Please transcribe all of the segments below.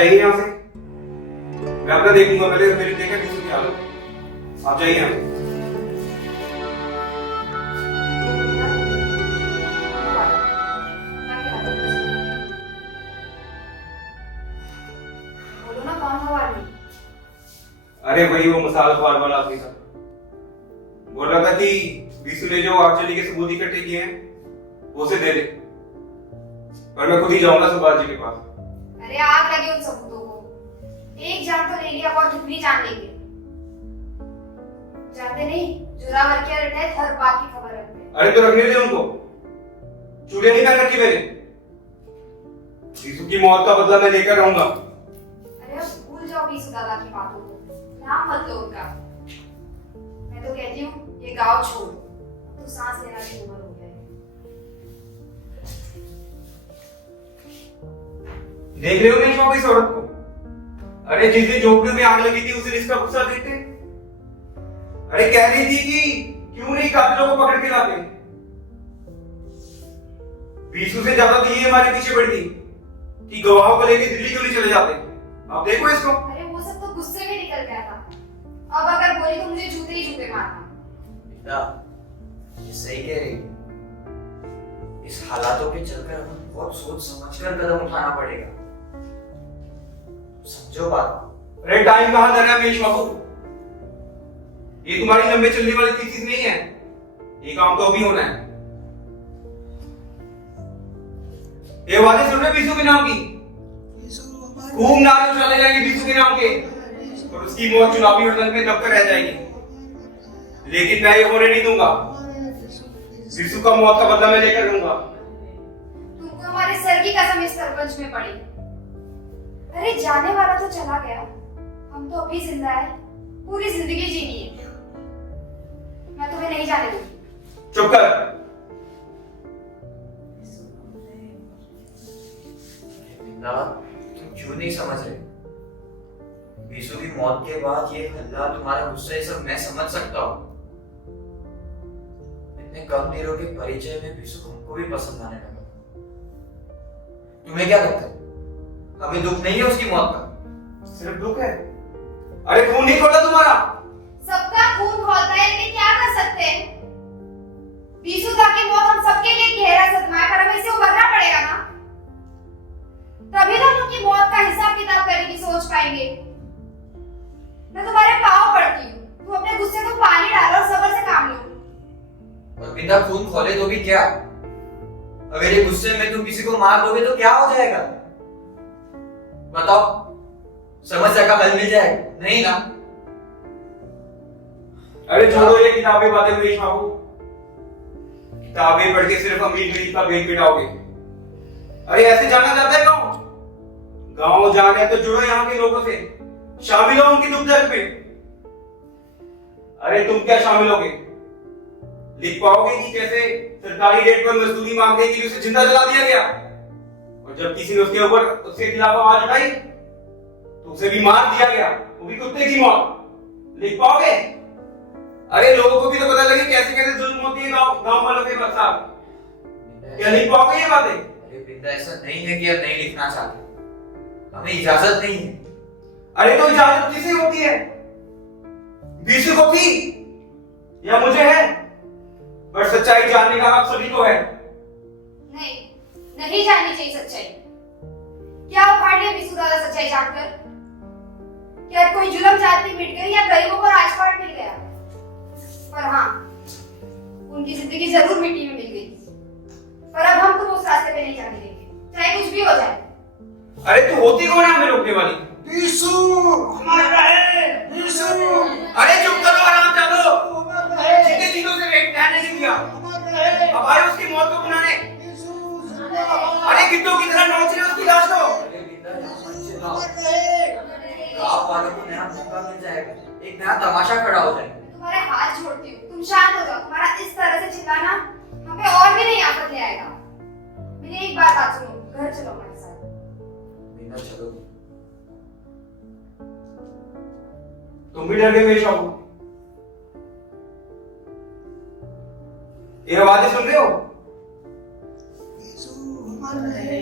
जाइए यहाँ से, मैं अपना देखूंगा। पहले मेरी देखा किसी की हालत। आप जाइए यहाँ से। बोलो ना कौन था वाली? अरे वही वो मसाला अखबार वाला आदमी था। बोल रहा था कि बीसू ने जो एक्चुअली के सबूत इकट्ठे किए हैं वो उसे दे दे, और मैं खुद ही जाऊंगा सुभाष जी के पास। अरे आग लगी उन सबूतों को। एक जान तो ले लिया, और कितनी जान लेंगे? जानते नहीं, जोरावर के रहते हर बात की खबर रखते हैं। अरे तो रखने दे उनको, चूड़ियां नहीं पहन रखी मैंने। बीसू की मौत का बदला मैं लेकर रहूंगा। अरे अब भूल जाओ बीसू दादा की बातों को, नाम मत लो उनका। मैं तो कहती हूँ ये गांव छोड़, तो सांस लेना भी उम्र हो गया है। देख रहे हो मेरी बाबू इस औरत को? अरे जिस दिन झोपड़ी में आग लगी थी उस दिन इसका गुस्सा देखते। अरे कह रही थी कि क्यों नहीं कातिलों को पकड़ के लाते। बीसू से ज्यादा तो ये हमारे पीछे पड़ी थी कि गवाहों को लेके दिल्ली क्यों नहीं चले जाते। आप देखो इसको। अरे वो सब तो गुस्से में निकल गया था, अब अगर बोली तो मुझे जूते ही जूते मारना। बेटा, ये सही कह रही है। इस हालातों के चलकर हमें बहुत सोच समझकर कदम उठाना पड़ेगा। समझो बात। अरे टाइम कहां धरा है मेश बाबू? ये तुम्हारी लंबे चलने वाली चीज नहीं है, ये काम तो अभी होना है। ये वादे सुन रहे बीसू के नाम की? खूब नारे उछाले जाएंगे बीसू के नाम के, और उसकी मौत चुनावी हड़ताल में दबकर रह जाएगी। लेकिन मैं ये होने नहीं दूंगा। बीसू का मौत का बदला मैं लेकर रहूंगा। तुमको हमारे सर की कसम इस सरपंच में पड़ी। अरे जाने वाला तो चला गया, हम तो अभी जिंदा है, पूरी जिंदगी जीनी है। मैं तुम्हें नहीं जाने दूंगी। चुप कर। तुम क्यों नहीं समझ रहे? बीसू की मौत के बाद ये हल्ला, तुम्हारा गुस्सा, ये सब मैं समझ सकता हूँ। इतने कम दिनों के परिचय में बीसू हमको भी पसंद आने लगा। तुम्हें क्या लगता है, हमें दुख नहीं है उसकी मौत का? सिर्फ दुख है? अरे खून नहीं खोला तुम्हारा? सबका खून खोलता है, लेकिन क्या कर सकते हैं? बीसू दा की मौत हम सबके लिए गहरा सदमा है, पर हमें इससे उभरना पड़ेगा ना। तभी तो हम उनकी मौत का हिसाब किताब करने की सोच पाएंगे। मैं तुम्हारे पाँव पड़ती हूँ, तुम अपने गुस्से को पानी डालो और सब्र से काम लो। और बिना खून खोले तो भी क्या? अगर ये गुस्से में तुम किसी को मार दोगे तो क्या हो जाएगा? बताओ, समस्या का हल मिल जाएगा? नहीं ना। अरे छोड़ो ये किताबें बातें मनीष बाबू। किताबें पढ़ के सिर्फ अमीर गरीब का भेद मिटाओगे। अरे ऐसे जाना जाता है गाँव? गाँव जाना है तो जुड़ो यहाँ के लोगों से, शामिल हो उनकी दुख दर्द में। अरे तुम क्या शामिल होगे? लिख पाओगे कि कैसे सरकारी रेट पर मजदूरी मांगने के लिए उसे जिंदा जला दिया गया, और जब किसी ने उसके ऊपर उसके खिलाफ आवाज उठाई तो उसे भी मार दिया गया, वो भी कुत्ते की मौत। लिख पाओगे? अरे लोगों को भी तो पता लगे कैसे कैसे जुल्म होती है गांव वालों के साथ। क्या लिख पाओगे ये बातें? अरे बिंदा, ऐसा नहीं है कि हम नहीं लिखना चाहते, हमें इजाजत नहीं है। अरे तो इजाजत किसे होती है? बीसू को थी या मुझे है? पर सच्चाई जानने का हक सभी को है। नहीं, नहीं जाननी चाहिए सच्चाई। क्या उखाड़ लिया बीसू दादा सच्चाई जानकर? क्या कोई जुल्म जाति मिट गई या गरीबों को राजपाट मिल गया? पर हाँ, उनकी जिंदगी जरूर मिट्टी में मिल गई, पर अब हम तुम उस रास्ते पे नहीं जाने देंगे, चाहे कुछ भी हो जाए। अरे तू होती कौन है हमें रोकने वाली? बीसू हमारा है। बीसू अरे चुप करो, आराम चालो। जितने चीजों से न्याय नहीं किया, अब आए उसकी मौत को बुलाने। अरे गिद्धों की तरह नोच रहे उसकी लाश को। गाँव वालों को नया मौका मिल जाएगा, एक नया तमाशा खड़ा हो जाएगा। तुम्हारे हाथ जोड़ती हूँ, तुम शांत हो जाओ। तुम्हारा इस तरह से चिल्लाना हमें और भी नहीं आफत ले आएगा। मेरी एक बात सुनो, घर चलो हमारे साथ। बिना चलो। तुम भी डर गए मेरे शाहू? ये आवाजें सुन रहे हो? बीसू हमारा है।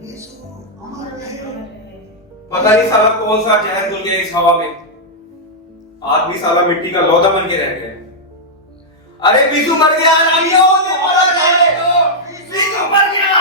बीसू हमारा है। पता नहीं साला कौन सा जहर घुल गया इस हवा में, आदमी साला मिट्टी का लौदा बन के रह गया। अरे बीजू मर गया, रानियों, बीजू मर गया।